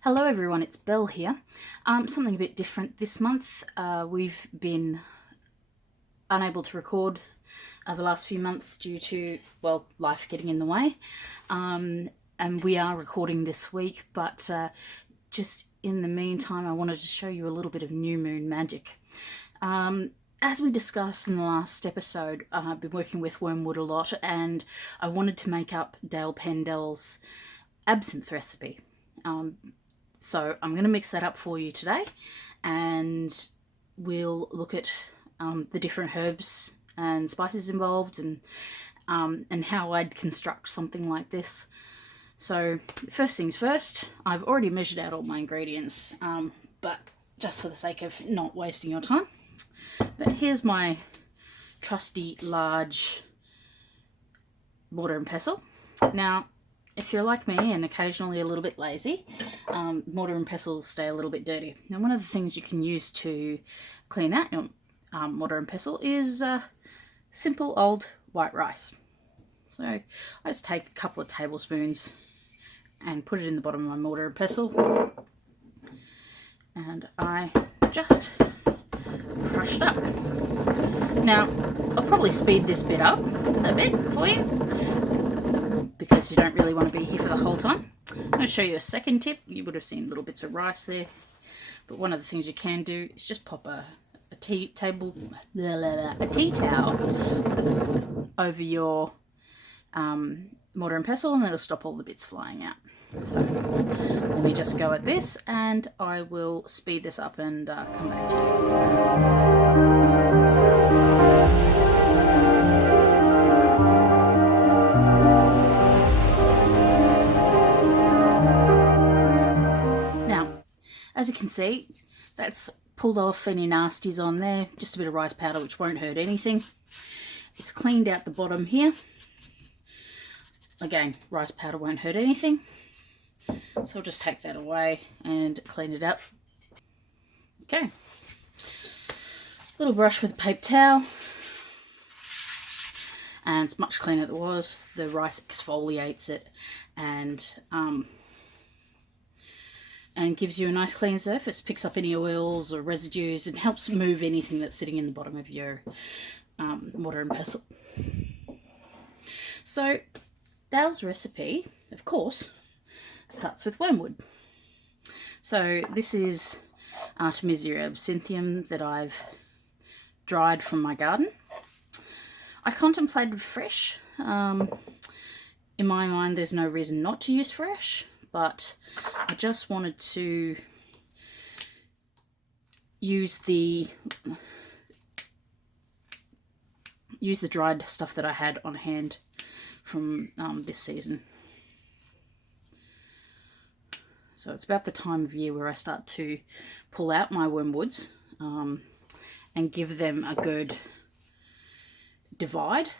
Hello everyone, it's Belle here. Something a bit different this month. We've been unable to record the last few months due to, well, life getting in the way. And we are recording this week, but just in the meantime I wanted to show you a little bit of new moon magic. As we discussed in the last episode, I've been working with wormwood a lot, and I wanted to make up Dale Pendell's absinthe recipe. So I'm going to mix that up for you today, and we'll look at the different herbs and spices involved, and how I'd construct something like this. So first things first, I've already measured out all my ingredients, but just for the sake of not wasting your time. But here's my trusty large mortar and pestle. Now, if you're like me and occasionally a little bit lazy, mortar and pestles stay a little bit dirty. Now, one of the things you can use to clean out your mortar and pestle is simple old white rice. So I just take a couple of tablespoons and put it in the bottom of my mortar and pestle, and I just crush it up. Now, I'll probably speed this bit up a bit for you, because you don't really want to be here for the whole time. I'm going to show you a second tip. You would have seen little bits of rice there, but one of the things you can do is just pop a tea towel over your mortar and pestle, and it'll stop all the bits flying out. So let me just go at this, and I will speed this up and come back to you. As you can see, that's pulled off any nasties on there, just a bit of rice powder which won't hurt anything. It's cleaned out the bottom here. Again, rice powder won't hurt anything. So I'll just take that away and clean it up. Okay. Little brush with a paper towel. And it's much cleaner than it was. The rice exfoliates it and gives you a nice clean surface, picks up any oils or residues, and helps move anything that's sitting in the bottom of your mortar and pestle. So Dale's recipe, of course, starts with wormwood. So this is Artemisia absinthium that I've dried from my garden. I contemplated fresh. In my mind, there's no reason not to use fresh, but I just wanted to use the dried stuff that I had on hand from this season. So it's about the time of year where I start to pull out my wormwoods and give them a good divide.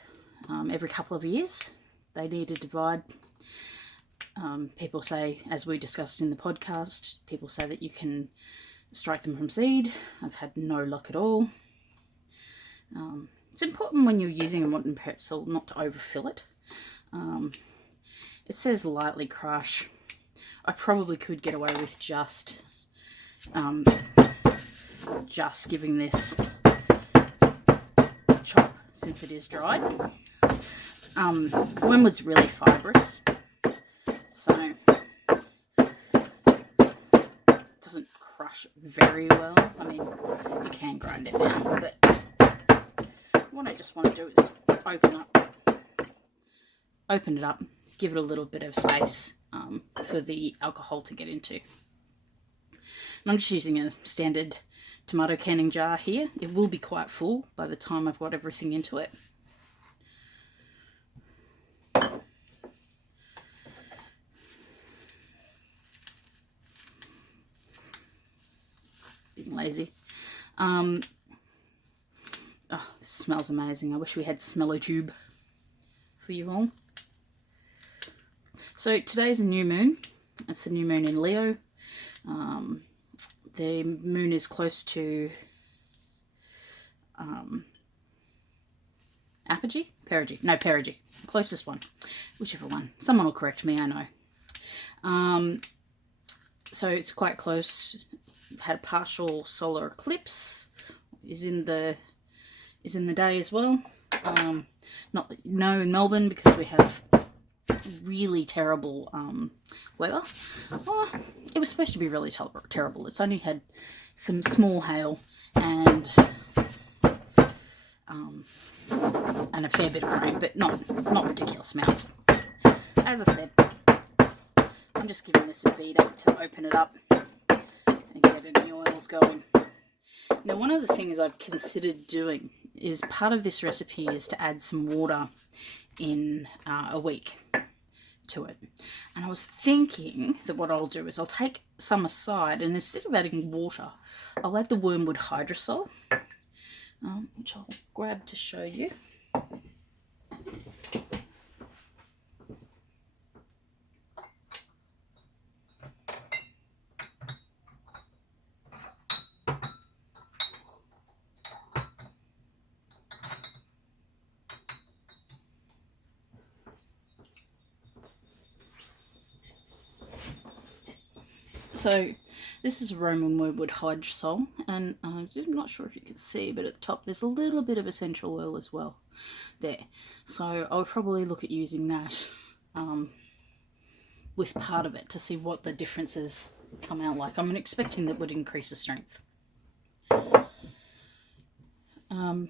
Every couple of years they need a divide. People say, as we discussed in the podcast, people say that you can strike them from seed. I've had no luck at all. It's important when you're using a mortar and pestle not to overfill it. It says lightly crush. I probably could get away with just giving this a chop, since it is dried. Wormwood's really fibrous, so it doesn't crush very well. I mean, you can grind it down, but what I just want to do is open it up, give it a little bit of space for the alcohol to get into. And I'm just using a standard tomato canning jar here. It will be quite full by the time I've got everything into it. Being lazy. Oh, this smells amazing. I wish we had smello tube for you all. So today's a new moon. It's the new moon in Leo. The moon is close to apogee? Perigee. No, perigee. Closest one. Whichever one. Someone will correct me, I know. So it's quite close. We've had a partial solar eclipse. Is in the day as well. No in Melbourne because we have really terrible weather. Oh, it was supposed to be really terrible. It's only had some small hail and a fair bit of rain, but not ridiculous amounts. As I said, I'm just giving this a beat up to open it up and get any oils going. Now, one of the things I've considered doing is part of this recipe is to add some water in a week to it. And I was thinking that what I'll do is I'll take some aside, and instead of adding water, I'll add the wormwood hydrosol, which I'll grab to show you. So this is Roman wormwood hydrosol, and I'm not sure if you can see, but at the top there's a little bit of essential oil as well there. So I'll probably look at using that with part of it to see what the differences come out like. I'm expecting that would increase the strength. Other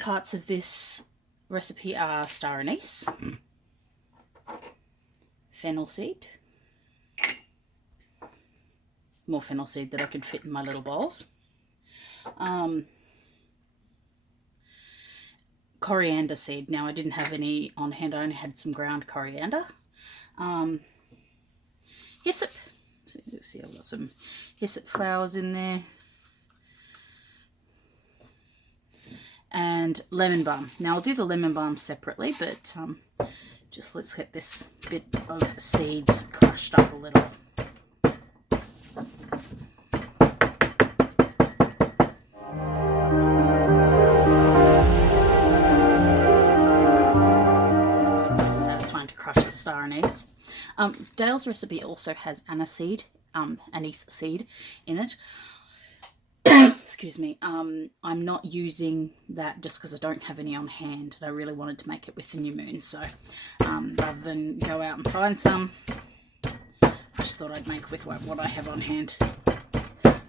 parts of this recipe are star anise, fennel seed, more fennel seed that I could fit in my little bowls, coriander seed. Now, I didn't have any on hand, I only had some ground coriander, hyssop, so you'll see I've got some hyssop flowers in there, and lemon balm. Now, I'll do the lemon balm separately, but just let's get this bit of seeds crushed up a little. Star anise. Dale's recipe also has anise seed in it. Excuse me. I'm not using that just because I don't have any on hand, and I really wanted to make it with the new moon. So rather than go out and find some, I just thought I'd make with what I have on hand.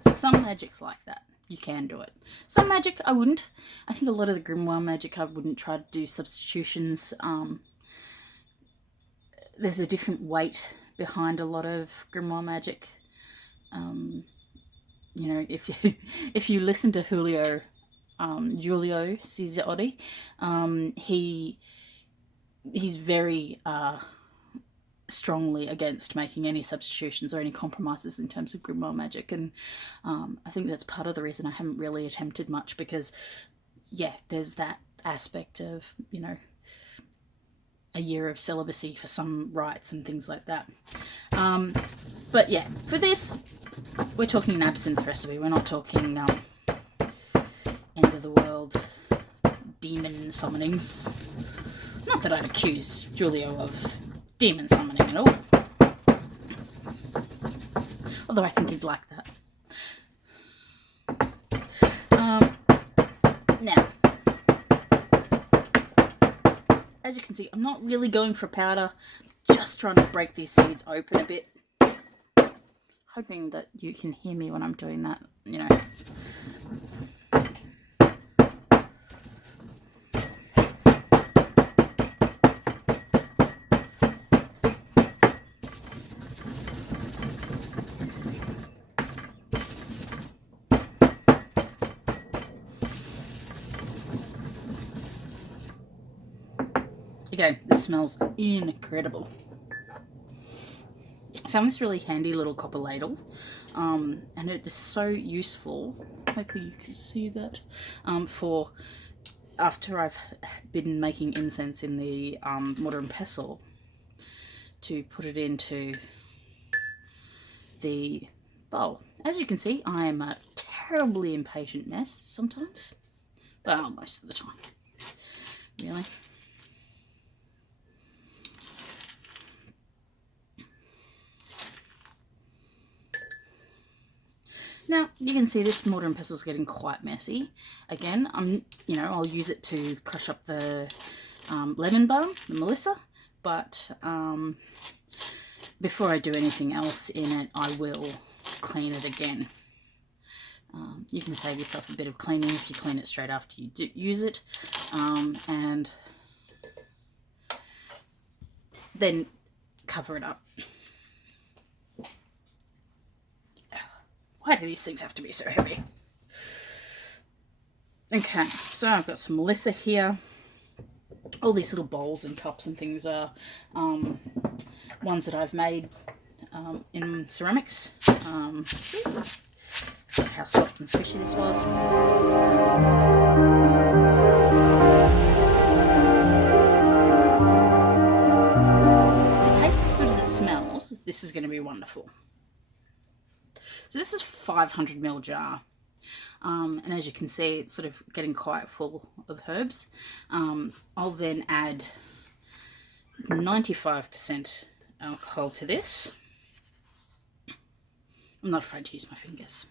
Some magic's like that. You can do it. Some magic I wouldn't. I think a lot of the grimoire magic I wouldn't try to do substitutions. There's a different weight behind a lot of grimoire magic. You know, if you listen to Julio Cesarotti, he's very strongly against making any substitutions or any compromises in terms of grimoire magic, and I think that's part of the reason I haven't really attempted much, because yeah, there's that aspect of, you know, a year of celibacy for some rites and things like that. But yeah, for this, we're talking an absinthe recipe. We're not talking end of the world demon summoning. Not that I'd accuse Julio of demon summoning at all. Although I think he'd like that. Now, as you can see, I'm not really going for powder, just trying to break these seeds open a bit. Hoping that you can hear me when I'm doing that, you know. Okay, this smells incredible. I found this really handy little copper ladle, and it is so useful. Hopefully you can see that. For after I've been making incense in the mortar and pestle, to put it into the bowl. As you can see, I am a terribly impatient mess sometimes. Well, most of the time, really. Now you can see this mortar and pestle is getting quite messy. Again, I'll use it to crush up the lemon balm, the Melissa, but before I do anything else in it, I will clean it again. You can save yourself a bit of cleaning if you clean it straight after you use it, and then cover it up. Why do these things have to be so heavy? Okay, so I've got some Melissa here. All these little bowls and cups and things are ones that I've made in ceramics. How soft and squishy this was. If it tastes as good as it smells, this is going to be wonderful. So this is a 500ml jar, and as you can see, it's sort of getting quite full of herbs. I'll then add 95% alcohol to this. I'm not afraid to use my fingers.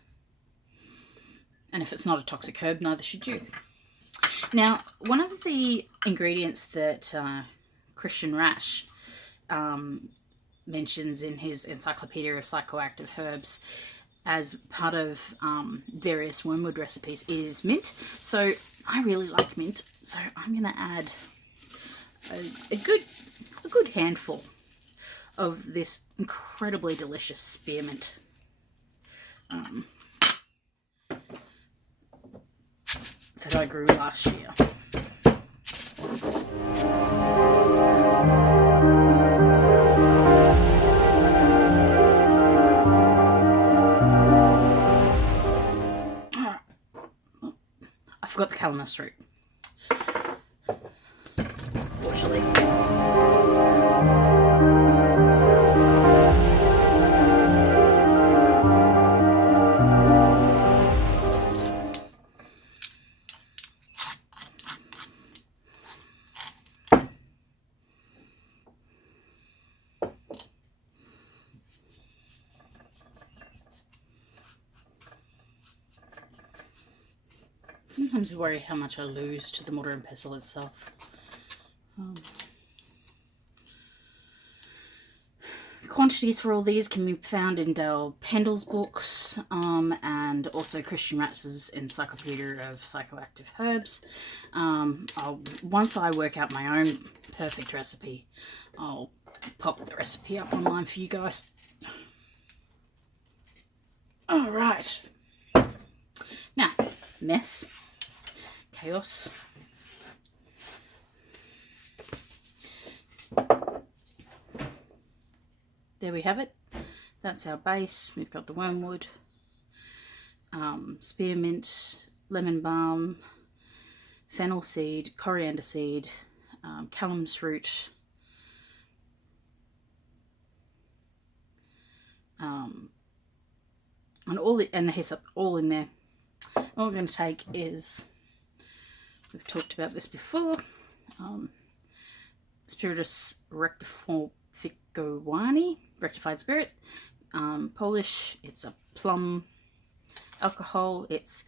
And if it's not a toxic herb, neither should you. Now, one of the ingredients that Christian Rash mentions in his Encyclopedia of Psychoactive Herbs as part of various wormwood recipes is mint. So I really like mint, so I'm going to add a good handful of this incredibly delicious spearmint. That I grew last year. I forgot the calamus root. Fortunately. Sometimes I worry how much I lose to the mortar and pestle itself. Quantities for all these can be found in Dale Pendell's books, and also Christian Ratz's Encyclopedia of Psychoactive Herbs. Once I work out my own perfect recipe, I'll pop the recipe up online for you guys. Alright. Now, mess. Chaos. There we have it. That's our base. We've got the wormwood, spearmint, lemon balm, fennel seed, coriander seed, calamus root, and the hyssop all in there. All we're going to take is, we've talked about this before, Spiritus rectificowani, rectified spirit, Polish. It's a plum alcohol. It's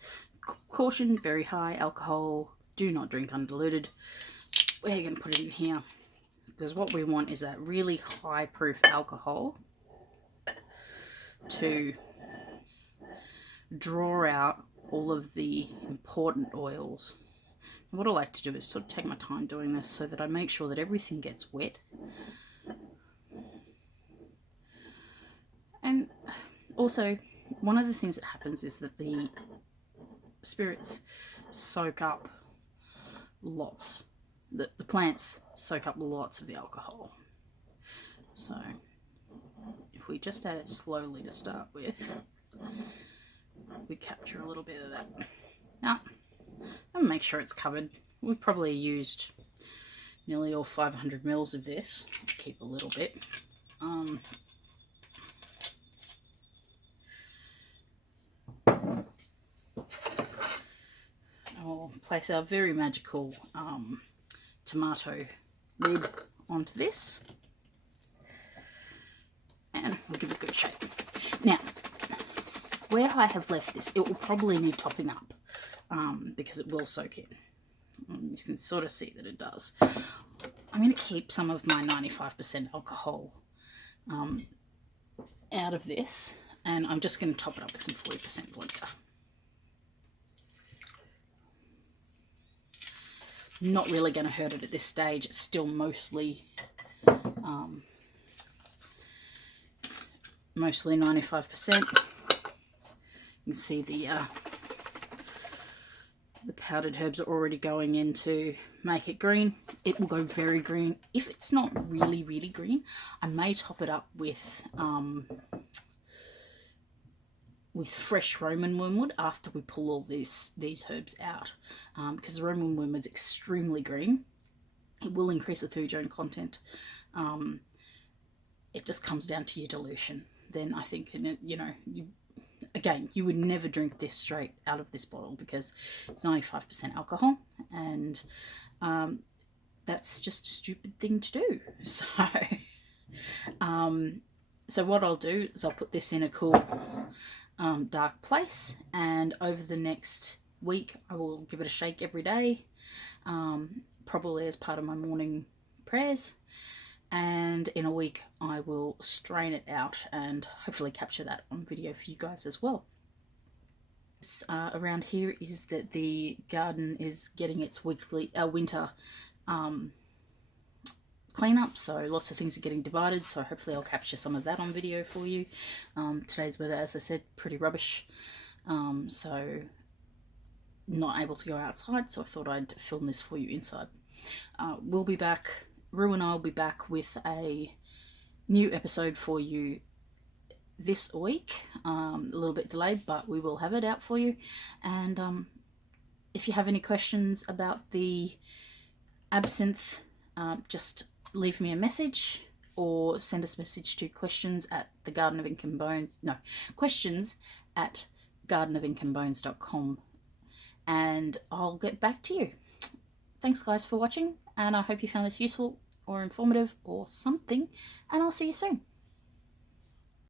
caution, very high alcohol. Do not drink undiluted. We're going to put it in here because what we want is that really high proof alcohol to draw out all of the important oils. And what I like to do is sort of take my time doing this so that I make sure that everything gets wet. And also, one of the things that happens is that the spirits soak up lots, the plants soak up lots of the alcohol. So if we just add it slowly to start with, we capture a little bit of that. Now, I'm going to make sure it's covered. We've probably used nearly all 500 mils of this. Keep a little bit. I'll place our very magical tomato lid onto this, and we'll give it a good shake. Now, where I have left this, it will probably need topping up because it will soak in. You can sort of see that it does. I'm going to keep some of my 95% alcohol out of this, and I'm just going to top it up with some 40% vodka. Not really going to hurt it at this stage. It's still mostly 95%. You can see the powdered herbs are already going in to make it green. It will go very green. If it's not really, really green, I may top it up with fresh Roman wormwood after we pull all these herbs out, because the Roman wormwood is extremely green. It will increase the thujone content. It just comes down to your dilution. Then I think, you know, again, you would never drink this straight out of this bottle because it's 95% alcohol, and that's just a stupid thing to do. So, so what I'll do is I'll put this in a cool, dark place, and over the next week I will give it a shake every day, probably as part of my morning prayers. And in a week I will strain it out and hopefully capture that on video for you guys as well. Around here is that the garden is getting its winter cleanup, so lots of things are getting divided, so hopefully I'll capture some of that on video for you. Today's weather, as I said, pretty rubbish, so not able to go outside, so I thought I'd film this for you inside. We'll be back. Rue and I will be back with a new episode for you this week. A little bit delayed, but we will have it out for you. And if you have any questions about the absinthe, just leave me a message or send us a message to questions@gardenofInkandbones.com, and I'll get back to you. Thanks guys for watching, and I hope you found this useful or informative or something, and I'll see you soon.